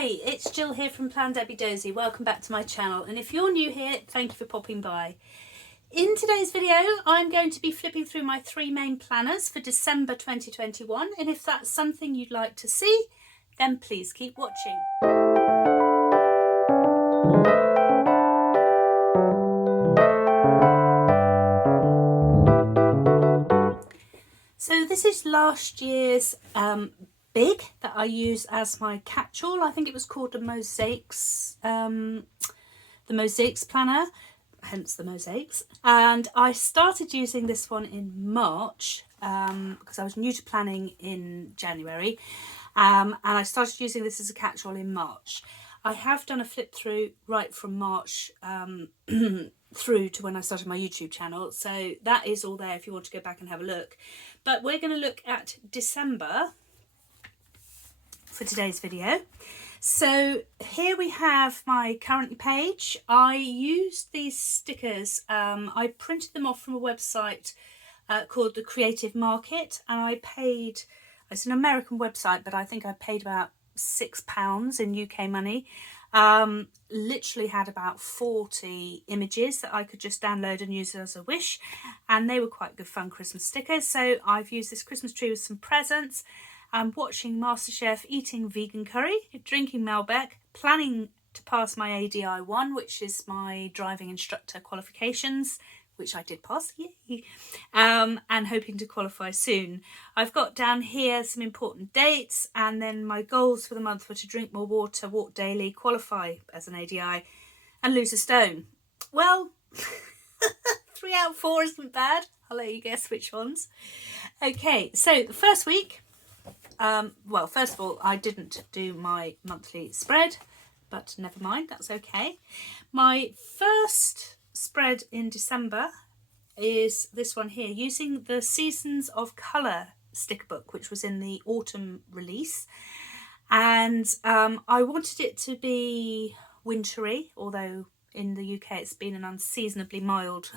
Hi, it's Jill here from plandabbydozy. Welcome back to my channel, and if you're new here, thank you for popping by. In today's video, I'm going to be flipping through my three main planners for December 2021, and if that's something you'd like to see, then please keep watching. So this is last year's big that I use as my catch-all. I think it was called the Mosaics planner, hence the mosaics. And I started using this one in March because I was new to planning in January, and I started using this as a catch-all in March. I have done a flip through right from March through to when I started my YouTube channel, so that is all there if you want to go back and have a look. But we're going to look at December for today's video. So here we have my currently page. I used these stickers, I printed them off from a website called the Creative Market, and I paid, it's an American website, but I think I paid about £6 in UK money. Literally had about 40 images that I could just download and use as a wish, and they were quite good fun Christmas stickers. So I've used this Christmas tree with some presents. I'm watching MasterChef, eating vegan curry, drinking Malbec, planning to pass my ADI 1, which is my driving instructor qualifications, which I did pass, yay, and hoping to qualify soon. I've got down here some important dates, and then my goals for the month were to drink more water, walk daily, qualify as an ADI, and lose a stone. Well, 3 out of 4 isn't bad. I'll let you guess which ones. Okay, so the first week, well, first of all, I didn't do my monthly spread, but never mind, that's okay. My first spread in December is this one here, using the Seasons of Colour sticker book, which was in the autumn release. And I wanted it to be wintry, although in the UK it's been an unseasonably mild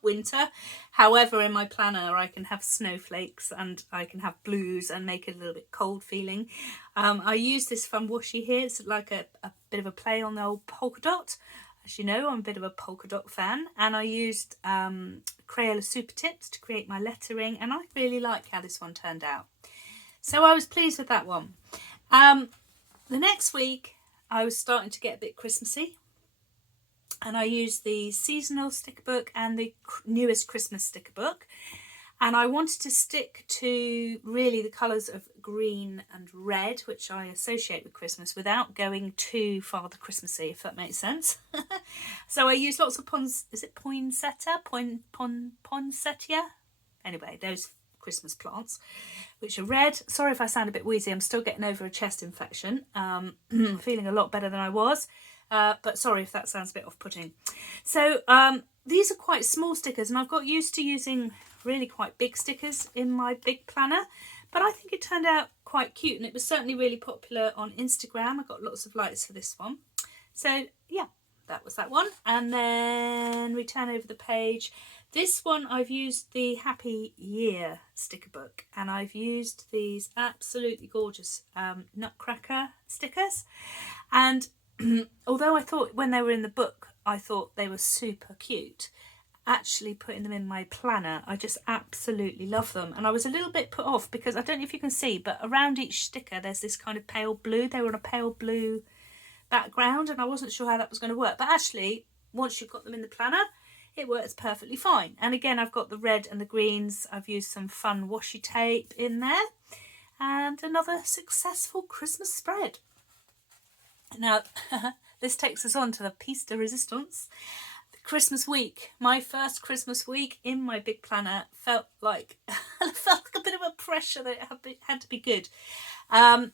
winter. However, in my planner I can have snowflakes and I can have blues and make it a little bit cold feeling. I use this fun washi here. It's like a bit of a play on the old polka dot. As you know, I'm a bit of a polka dot fan, and I used Crayola Super Tips to create my lettering, and I really like how this one turned out. So I was pleased with that one. The next week I was starting to get a bit Christmassy, and I used the seasonal sticker book and the newest Christmas sticker book, and I wanted to stick to really the colours of green and red, which I associate with Christmas, without going too far the Christmassy, if that makes sense. So I used lots of poinsettia? Anyway, those Christmas plants, which are red. Sorry if I sound a bit wheezy, I'm still getting over a chest infection. Feeling a lot better than I was. But sorry if that sounds a bit off-putting. So these are quite small stickers, and I've got used to using really quite big stickers in my big planner, but I think it turned out quite cute, and it was certainly really popular on Instagram. I got lots of likes for this one. So yeah, that was that one. And then we turn over the page. This one I've used the Happy Year sticker book, and I've used these absolutely gorgeous Nutcracker stickers. And although I thought when they were in the book, I thought they were super cute, actually putting them in my planner, I just absolutely love them. And I was a little bit put off because I don't know if you can see, but around each sticker there's this kind of pale blue. They were on a pale blue background, and I wasn't sure how that was going to work. But actually, once you've got them in the planner, it works perfectly fine. And again, I've got the red and the greens. I've used some fun washi tape in there, and another successful Christmas spread. Now, this takes us on to the piece de resistance. The Christmas week. My first Christmas week in my big planner felt like a bit of a pressure that it had to be good. And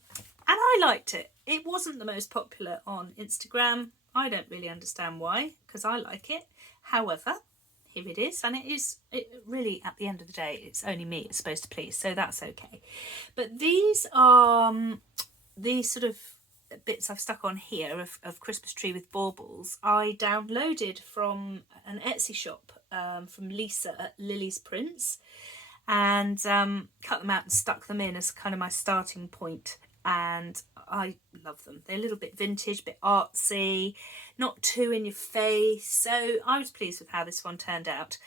I liked it. It wasn't the most popular on Instagram. I don't really understand why, because I like it. However, here it is, and it really, at the end of the day, it's only me it's supposed to please, so that's okay. But these are these sort of bits I've stuck on here of Christmas tree with baubles. I downloaded from an Etsy shop from Lisa at Lily's Prints, and cut them out and stuck them in as kind of my starting point. And I love them. They're a little bit vintage, a bit artsy, not too in your face. So I was pleased with how this one turned out.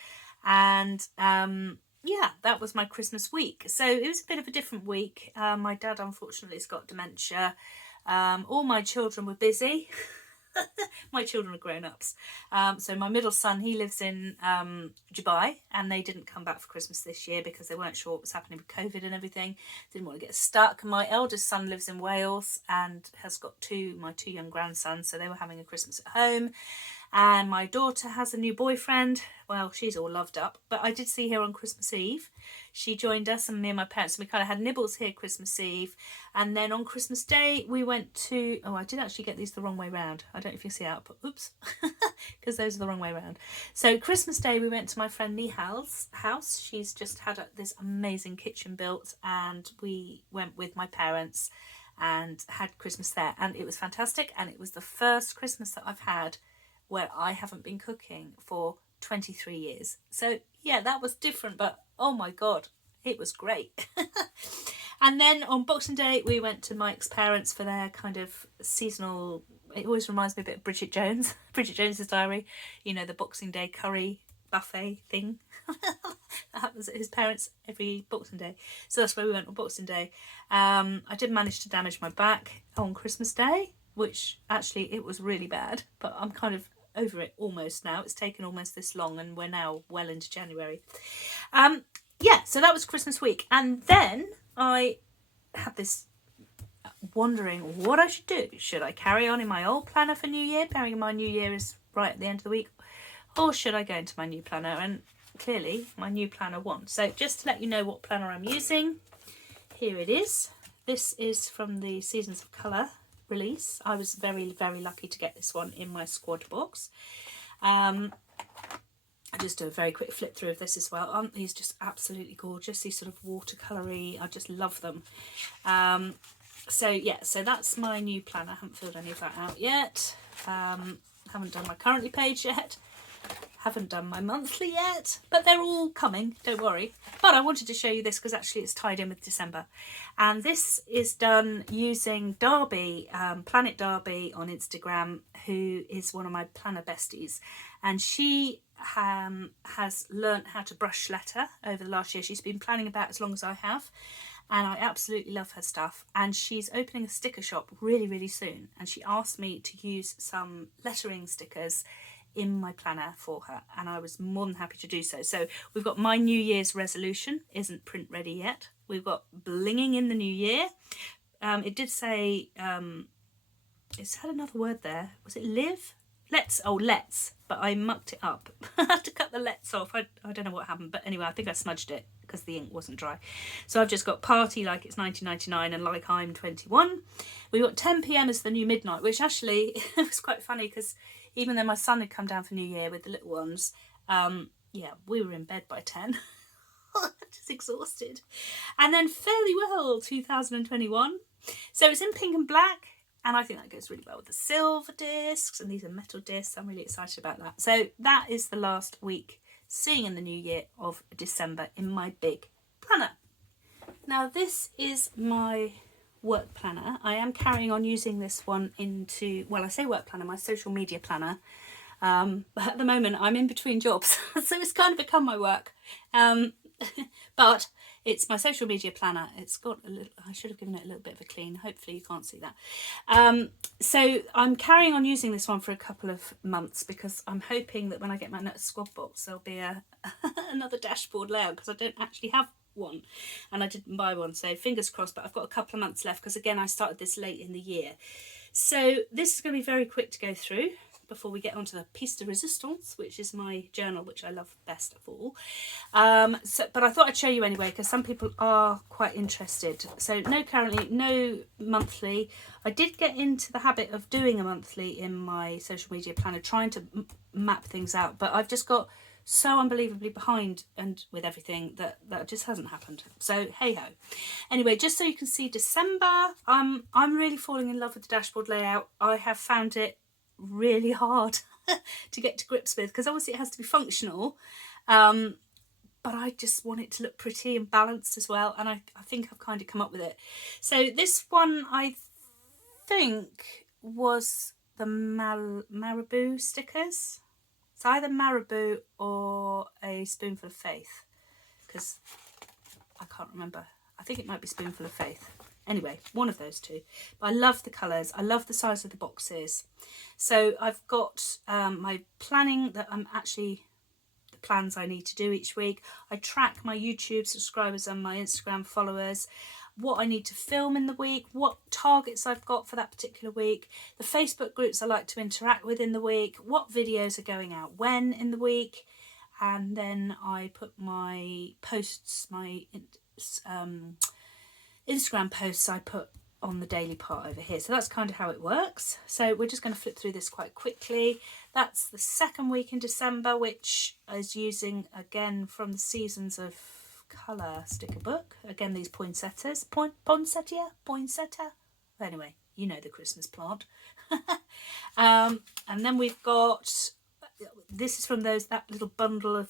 And yeah, that was my Christmas week. So it was a bit of a different week. My dad unfortunately has got dementia. All my children were busy. My children are grown-ups. So my middle son, he lives in Dubai, and they didn't come back for Christmas this year because they weren't sure what was happening with COVID and everything. Didn't want to get stuck. My eldest son lives in Wales and has got my two young grandsons, so they were having a Christmas at home. And my daughter has a new boyfriend. Well, she's all loved up. But I did see her on Christmas Eve. She joined us, and me and my parents, and we kind of had nibbles here Christmas Eve. And then on Christmas Day, we went to... Oh, I did actually get these the wrong way round. I don't know if you see how, but oops. Because those are the wrong way round. So Christmas Day, we went to my friend Nihal's house. She's just had this amazing kitchen built. And we went with my parents and had Christmas there. And it was fantastic. And it was the first Christmas that I've had where I haven't been cooking for 23 years. So yeah, that was different, but oh my God, it was great. And then on Boxing Day, we went to Mike's parents for their kind of seasonal, it always reminds me a bit of Bridget Jones, Bridget Jones's Diary, you know, the Boxing Day curry buffet thing. That happens at his parents every Boxing Day. So that's where we went on Boxing Day. I did manage to damage my back on Christmas Day, which actually it was really bad, but I'm kind of over it almost now. It's taken almost this long, and we're now well into January. Yeah, so that was Christmas week. And then I had this wondering what I should do. Should I carry on in my old planner for New Year, bearing in mind New Year is right at the end of the week, or should I go into my new planner? And clearly my new planner won. So just to let you know what planner I'm using, here it is. This is from the Seasons of Colour release. I was very, very lucky to get this one in my squad box. I just do a very quick flip through of this as well. Aren't these just absolutely gorgeous? These sort of watercolory, I just love them. So yeah, so that's my new planner. I haven't filled any of that out yet. Haven't done my currently page yet. Haven't done my monthly yet, but they're all coming, don't worry. But I wanted to show you this because actually it's tied in with December. And this is done using Darby, Planet Darby on Instagram, who is one of my planner besties. And she has learnt how to brush letter over the last year. She's been planning about as long as I have. And I absolutely love her stuff. And she's opening a sticker shop really, really soon. And she asked me to use some lettering stickers in my planner for her, and I was more than happy to do so. So we've got my New Year's resolution, isn't print ready yet. We've got blinging in the new year. It did say, it's had another word there. Was it live? Let's, but I mucked it up. I had to cut the let's off. I don't know what happened, but anyway, I think I smudged it because the ink wasn't dry. So I've just got party like it's 1999 and like I'm 21. We got 10 p.m. as the new midnight, which actually it was quite funny because even though my son had come down for New Year with the little ones, yeah, we were in bed by 10. Just exhausted. And then Fairly Well 2021. So it's in pink and black, and I think that goes really well with the silver discs, and these are metal discs. I'm really excited about that. So that is the last week seeing in the new year of December in my big planner. Now this is my work planner. I am carrying on using this one into, well, I say work planner, my social media planner. But at the moment I'm in between jobs, so it's kind of become my work. But it's my social media planner. It's got a little, I should have given it a little bit of a clean. Hopefully you can't see that. So I'm carrying on using this one for a couple of months because I'm hoping that when I get my next squad box there'll be another dashboard layout, because I don't actually have one and I didn't buy one, so fingers crossed. But I've got a couple of months left because again I started this late in the year, so this is going to be very quick to go through before we get onto the piece de resistance, which is my journal, which I love best of all. But I thought I'd show you anyway because some people are quite interested. So currently no monthly. I did get into the habit of doing a monthly in my social media planner, trying to map things out, but I've just got so unbelievably behind and with everything that just hasn't happened. So hey ho. Anyway, just so you can see December, I'm really falling in love with the dashboard layout. I have found it really hard to get to grips with because obviously it has to be functional, but I just want it to look pretty and balanced as well, and I think I've kind of come up with it. So this one I think was the Marabou stickers. It's either Marabou or a Spoonful of Faith, because I can't remember. I think it might be Spoonful of Faith. Anyway, one of those two. But I love the colours. I love the size of the boxes. So I've got my planning that I'm actually, the plans I need to do each week. I track my YouTube subscribers and my Instagram followers, what I need to film in the week, what targets I've got for that particular week, the Facebook groups I like to interact with in the week, what videos are going out when in the week, and then I put my posts, my Instagram posts I put on the daily part over here. So that's kind of how it works. So we're just going to flip through this quite quickly. That's the second week in December, which is using, again, from the Seasons of Colour sticker book. Again, these poinsettias. Poinsettia? Anyway, you know the Christmas plant. And then we've got, this is from that little bundle of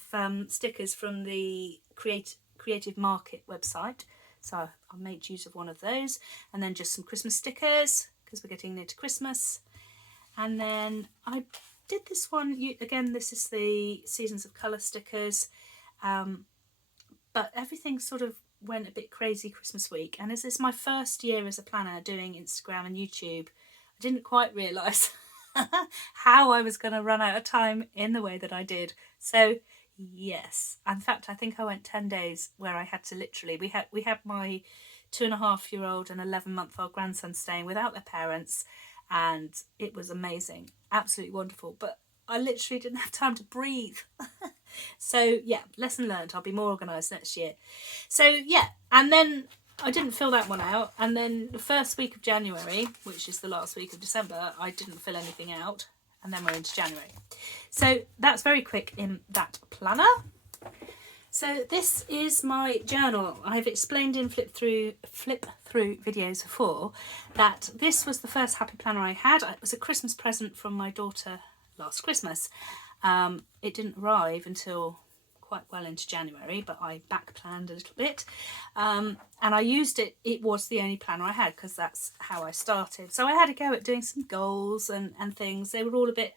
stickers from the Creative Market website. So I made use of one of those, and then just some Christmas stickers because we're getting near to Christmas. And then I did this one again. This is the Seasons of Colour stickers, but everything sort of went a bit crazy Christmas week. And as it's my first year as a planner doing Instagram and YouTube, I didn't quite realise how I was going to run out of time in the way that I did. So yes, in fact I think I went 10 days where I had to literally, we had my 2.5-year-old and 11-month-old grandson staying without their parents, and it was amazing, absolutely wonderful, but I literally didn't have time to breathe. So yeah, lesson learned. I'll be more organised next year. So yeah, and then I didn't fill that one out, and then the first week of January, which is the last week of December, I didn't fill anything out, and then we're into January. So that's very quick in that planner. So this is my journal. I've explained in flip through videos before that this was the first happy planner I had. It was a Christmas present from my daughter last Christmas. It didn't arrive until quite well into January, but I back planned a little bit, and I used it. It was the only planner I had because that's how I started. So I had a go at doing some goals and things. They were all a bit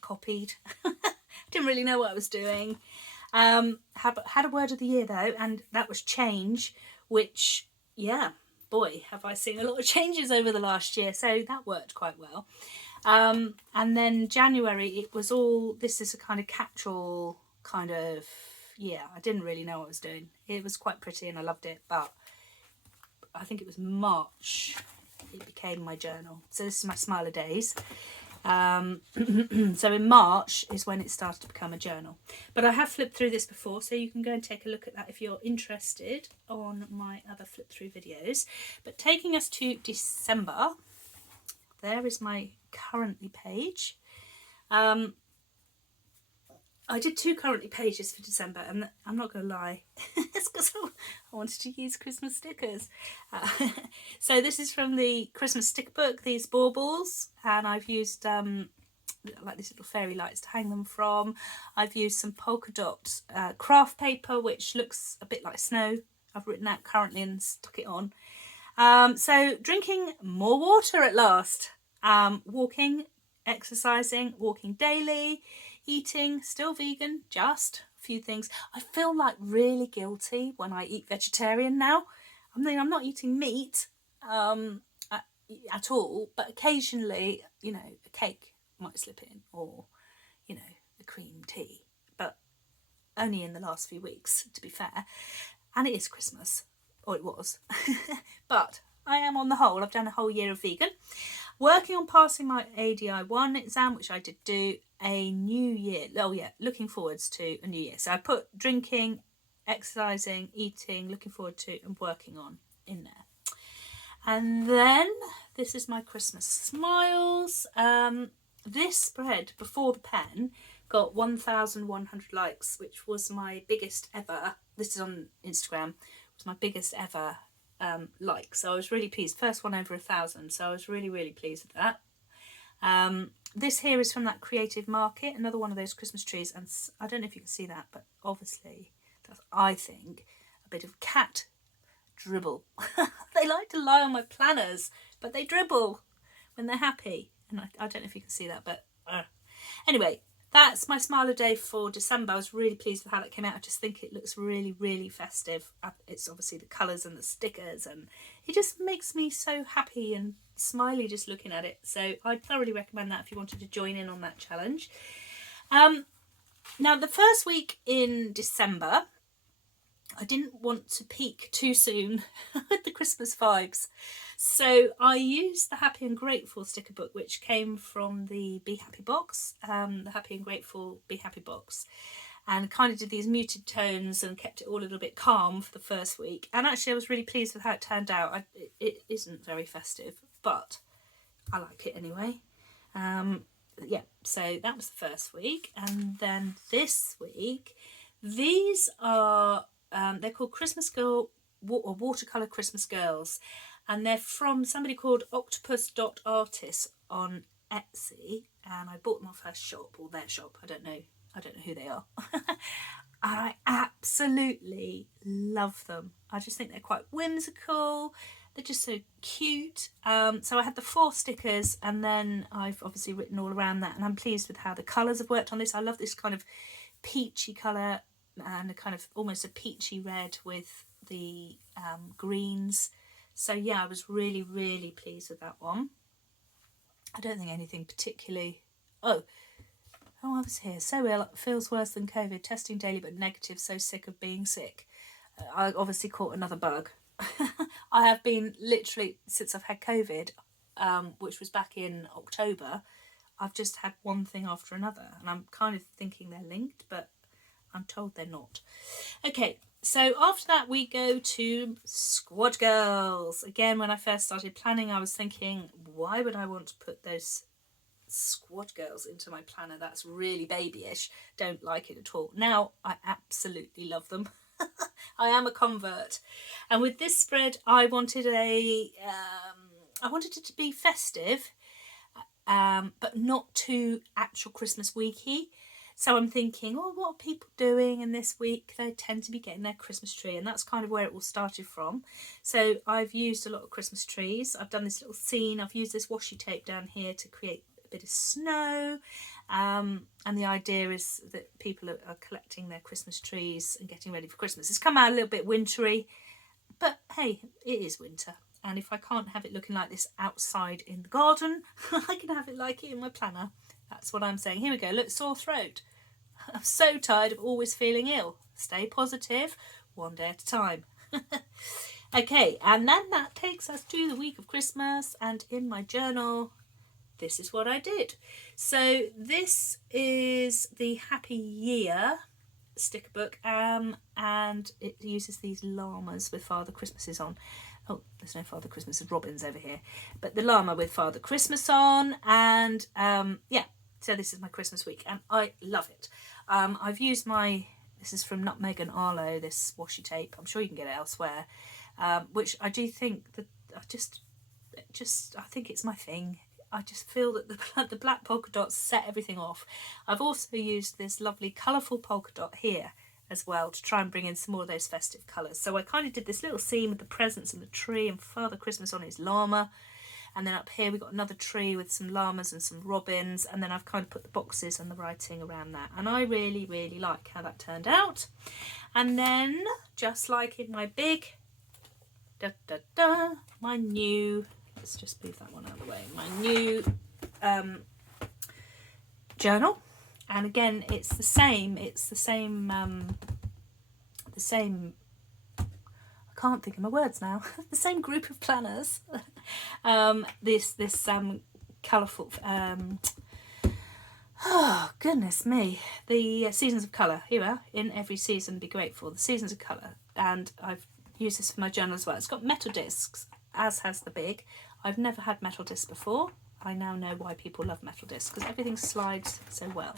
copied. Didn't really know what I was doing. Had a word of the year though, and that was change, which, yeah, boy, have I seen a lot of changes over the last year, so that worked quite well. And then January, it was all, this is a kind of catch-all kind of, yeah, I didn't really know what I was doing. It was quite pretty and I loved it, but I think it was March it became my journal. So this is my Smiler Days. So in March is when it started to become a journal. But I have flipped through this before, so you can go and take a look at that if you're interested on my other flip through videos. But taking us to December, there is my currently page. I did 2 currently pages for December, and I'm not going to lie, it's because I wanted to use Christmas stickers. So this is from the Christmas sticker book, these baubles, and I've used like these little fairy lights to hang them from. I've used some polka dot craft paper, which looks a bit like snow. I've written out currently and stuck it on. So drinking more water at last. Walking, exercising, walking daily, eating, still vegan, just a few things. I feel like really guilty when I eat vegetarian now. I mean, I'm not eating meat at all, but occasionally, you know, a cake might slip in, or, you know, a cream tea, but only in the last few weeks, to be fair. And it is Christmas, or it was. But I am, on the whole, I've done a whole year of vegan. Working on passing my ADI 1 exam, which I did do. A new year, oh yeah, looking forwards to a new year. So I put drinking, exercising, eating, looking forward to, and working on in there. And then this is my Christmas smiles. This spread before the pen got 1,100 likes, which was my biggest ever. This is on Instagram. Was my biggest ever like. So I was really pleased. First one over 1,000. So I was really, really pleased with that. This here is from that Creative Market, another one of those Christmas trees, and I don't know if you can see that, but obviously that's, I think, a bit of cat dribble. They like to lie on my planners, but they dribble. when they're happy. And I don't know if you can see that, but anyway, that's my smile of day for December. I was really pleased with how that came out. I just think it looks really, really festive. It's obviously the colours and the stickers, and it just makes me so happy and smiley just looking at it. So I'd thoroughly recommend that if you wanted to join in on that challenge. Now, the first week in December, I didn't want to peak too soon with the Christmas vibes. So I used the Happy and Grateful sticker book, which came from the Be Happy box, the Happy and Grateful Be Happy box, and kind of did these muted tones and kept it all a little bit calm for the first week. And actually I was really pleased with how it turned out. It isn't very festive, but I like it anyway. Yeah, so that was the first week. And then this week, these are, they're called Christmas Girl, or Watercolour Christmas Girls. And they're from somebody called octopus.artist on Etsy. And I bought them off her shop, or their shop. I don't know who they are. And I absolutely love them. I just think they're quite whimsical. They're just so cute. So I had the 4 stickers, and then I've obviously written all around that, and I'm pleased with how the colours have worked on this. I love this kind of peachy colour and a kind of almost a peachy red with the greens. So yeah, I was really, really pleased with that one. I don't think anything particularly... Oh, I was here. So ill, feels worse than COVID. Testing daily but negative, so sick of being sick. I obviously caught another bug. I have been literally, since I've had COVID, which was back in October, I've just had one thing after another. And I'm kind of thinking they're linked, but I'm told they're not. Okay, so after that we go to Squad Girls. Again, when I first started planning, I was thinking, why would I want to put those Squad Girls into my planner? That's really babyish. Don't like it at all. Now I absolutely love them. I am a convert, and with this spread I wanted it to be festive, but not too actual Christmas weeky. So I'm thinking, oh, what are people doing in this week? They tend to be getting their Christmas tree, and that's kind of where it all started from. So I've used a lot of Christmas trees. I've done this little scene. I've used this washi tape down here to create a bit of snow, and the idea is that people are collecting their Christmas trees and getting ready for Christmas. It's come out a little bit wintry, but hey, it is winter, and if I can't have it looking like this outside in the garden, I can have it like it in my planner. That's what I'm saying. Here we go. Look, sore throat. I'm so tired of always feeling ill. Stay positive, one day at a time. Okay, and then that takes us to the week of Christmas, and in my journal, this is what I did. So this is the Happy Year sticker book, and it uses these llamas with Father Christmases on. Oh, there's no Father Christmas, Robins over here, but the llama with Father Christmas on, and yeah, so this is my Christmas week, and I love it. I've used this is from Nutmeg and Arlo, this washi tape. I'm sure you can get it elsewhere, which I do think that I think it's my thing. I just feel that the black polka dots set everything off. I've also used this lovely colourful polka dot here as well to try and bring in some more of those festive colours. So I kind of did this little scene with the presents and the tree and Father Christmas on his llama. And then up here we've got another tree with some llamas and some robins. And then I've kind of put the boxes and the writing around that. And I really, really like how that turned out. And then, just like in my big, my new... Let's just move that one out of the way. My new journal, and again, it's the same. I can't think of my words now. The same group of planners. This colourful. Oh goodness me! The seasons of colour. Here we are. In every season, be grateful. The seasons of colour, and I've used this for my journal as well. It's got metal discs, as has the big. I've never had metal discs before. I now know why people love metal discs, because everything slides so well.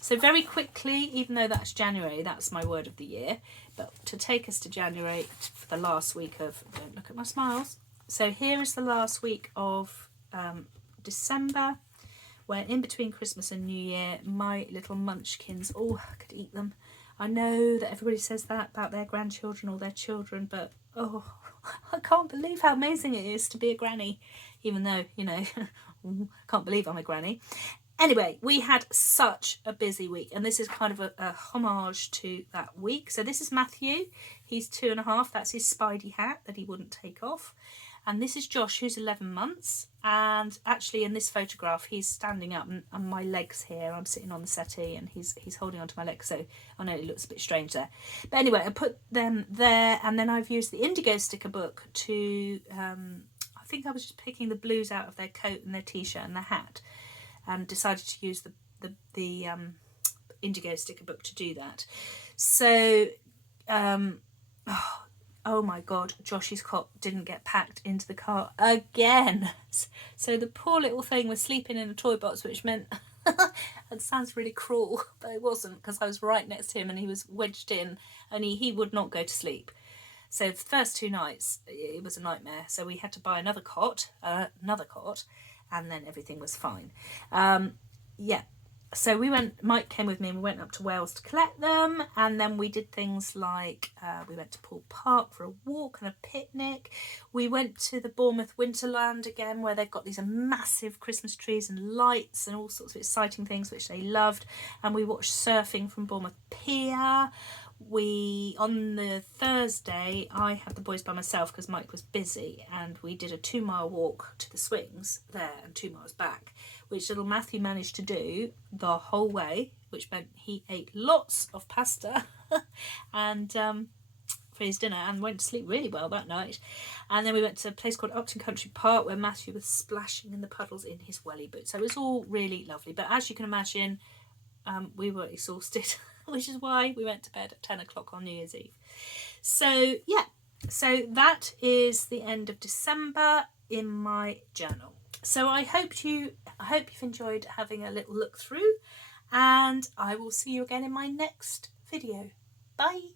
So very quickly, even though that's January, that's my word of the year, but to take us to January for the last week of, don't look at my smiles. So here is the last week of December, where in between Christmas and New Year, my little munchkins, oh, I could eat them. I know that everybody says that about their grandchildren or their children, but oh, I can't believe how amazing it is to be a granny, even though, you know, I can't believe I'm a granny. Anyway, we had such a busy week, and this is kind of a homage to that week. So this is Matthew. He's 2.5. That's his Spidey hat that he wouldn't take off. And this is Josh, who's 11 months. And actually in this photograph, he's standing up and my legs here. I'm sitting on the settee and he's holding onto my legs. So I know it looks a bit strange there. But anyway, I put them there, and then I've used the Indigo sticker book to, I think I was just picking the blues out of their coat and their t-shirt and their hat, and decided to use the Indigo sticker book to do that. So, oh my God, Josh's cot didn't get packed into the car again. So the poor little thing was sleeping in a toy box, which meant, it sounds really cruel, but it wasn't, because I was right next to him and he was wedged in, and he would not go to sleep. So the first 2 nights, it was a nightmare. So we had to buy another cot, and then everything was fine. Yeah. So Mike came with me and we went up to Wales to collect them, and then we did things like we went to Poole Park for a walk and a picnic. We went to the Bournemouth Winterland again, where they've got these massive Christmas trees and lights and all sorts of exciting things which they loved, and we watched surfing from Bournemouth Pier. On the Thursday, I had the boys by myself because Mike was busy, and we did a 2-mile walk to the swings there and 2 miles back, which little Matthew managed to do the whole way, which meant he ate lots of pasta and for his dinner, and went to sleep really well that night. And then we went to a place called Upton Country Park, where Matthew was splashing in the puddles in his welly boots. So it was all really lovely, but as you can imagine, we were exhausted, which is why we went to bed at 10 o'clock on New Year's Eve. So yeah, so that is the end of December in my journal. So I hope you've enjoyed having a little look through, and I will see you again in my next video. Bye.